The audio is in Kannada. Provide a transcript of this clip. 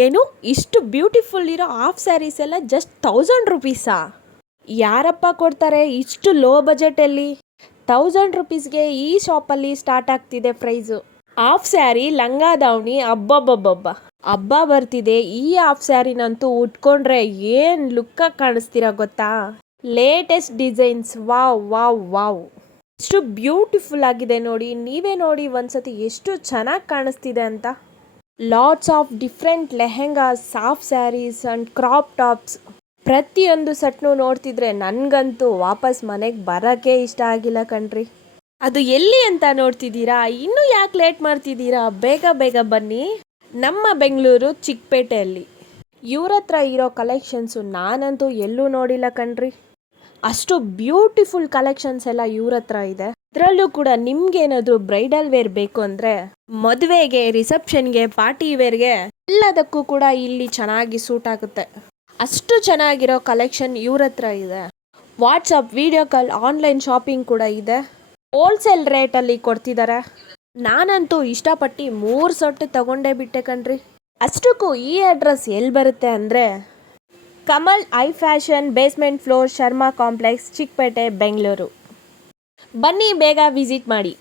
ಏನು ಇಷ್ಟು ಬ್ಯೂಟಿಫುಲ್ ಇರೋ ಹಾಫ್ ಸ್ಯಾರೀಸ್ ಎಲ್ಲ ಜಸ್ಟ್ 1000 ರೂಪೀಸಾ? ಯಾರಪ್ಪ ಕೊಡ್ತಾರೆ ಇಷ್ಟು ಲೋ ಬಜೆಟಲ್ಲಿ? 1000 ರೂಪೀಸ್ಗೆ ಈ ಶಾಪಲ್ಲಿ ಸ್ಟಾರ್ಟ್ ಆಗ್ತಿದೆ ಪ್ರೈಸು. ಹಾಫ್ ಸ್ಯಾರಿ ಲಂಗ ದಾವಣಿ ಅಬ್ಬಬ್ಬಬ್ಬಬ್ಬ ಹಬ್ಬ ಬರ್ತಿದೆ. ಈ ಹಾಫ್ ಸ್ಯಾರಿನಂತೂ ಉಟ್ಕೊಂಡ್ರೆ ಏನು ಲುಕ್ಕಾಗಿ ಕಾಣಿಸ್ತೀರಾ ಗೊತ್ತಾ? Latest designs, wow wow wow, ಎಷ್ಟು ಬ್ಯೂಟಿಫುಲ್ ಆಗಿದೆ ನೋಡಿ. ನೀವೇ ನೋಡಿ ಒಂದ್ಸತಿ ಎಷ್ಟು ಚೆನ್ನಾಗಿ ಕಾಣಿಸ್ತಿದೆ ಅಂತ. Lots of different lehengas, soft saris and crop tops. ಪ್ರತಿಯೊಂದು ಸೆಟ್ನು ನೋಡ್ತಿದ್ರೆ ನನಗಂತೂ ವಾಪಸ್ ಮನೆಗೆ ಬರೋಕ್ಕೆ ಇಷ್ಟ ಆಗಿಲ್ಲ ಕಣ್ರಿ. ಅದು ಎಲ್ಲಿ ಅಂತ ನೋಡ್ತಿದ್ದೀರಾ? ಇನ್ನೂ ಯಾಕೆ ಲೇಟ್ ಮಾಡ್ತಿದ್ದೀರಾ? ಬೇಗ ಬೇಗ ಬನ್ನಿ. ನಮ್ಮ ಬೆಂಗಳೂರು ಚಿಕ್ಕಪೇಟೆಯಲ್ಲಿ ಇವ್ರ ಹತ್ರ ಇರೋ ಕಲೆಕ್ಷನ್ಸು ನಾನಂತೂ ಎಲ್ಲೂ ನೋಡಿಲ್ಲ ಕಣ್ರಿ. ಅಷ್ಟು ಬ್ಯೂಟಿಫುಲ್ ಕಲೆಕ್ಷನ್ಸ್ ಎಲ್ಲ ಇವ್ರ ಹತ್ರ ಇದೆ. ಅದರಲ್ಲೂ ಕೂಡ ನಿಮ್ಗೇನಾದರೂ ಬ್ರೈಡಲ್ ವೇರ್ ಬೇಕು ಅಂದರೆ ಮದುವೆಗೆ, ರಿಸೆಪ್ಷನ್ಗೆ, ಪಾರ್ಟಿ ವೇರ್ಗೆ ಎಲ್ಲದಕ್ಕೂ ಕೂಡ ಇಲ್ಲಿ ಚೆನ್ನಾಗಿ ಸೂಟ್ ಆಗುತ್ತೆ. ಅಷ್ಟು ಚೆನ್ನಾಗಿರೋ ಕಲೆಕ್ಷನ್ ಇವ್ರ ಹತ್ರ ಇದೆ. WhatsApp, video call, online shopping ಕೂಡ ಇದೆ. ಹೋಲ್ಸೇಲ್ ರೇಟಲ್ಲಿ ಕೊಡ್ತಿದ್ದಾರೆ. ನಾನಂತೂ ಇಷ್ಟಪಟ್ಟು 3 ಸೊಟ್ಟು ತಗೊಂಡೇ ಬಿಟ್ಟೆ ಕಣ್ರಿ. ಅಷ್ಟಕ್ಕೂ ಈ ಅಡ್ರೆಸ್ ಎಲ್ಲಿ ಬರುತ್ತೆ ಅಂದರೆ Kamal I fashion, basement floor, Sharma complex, Chickpet, Bengaluru. ಬನ್ನಿ, ಬೇಗ ವಿಸಿಟ್ ಮಾಡಿ.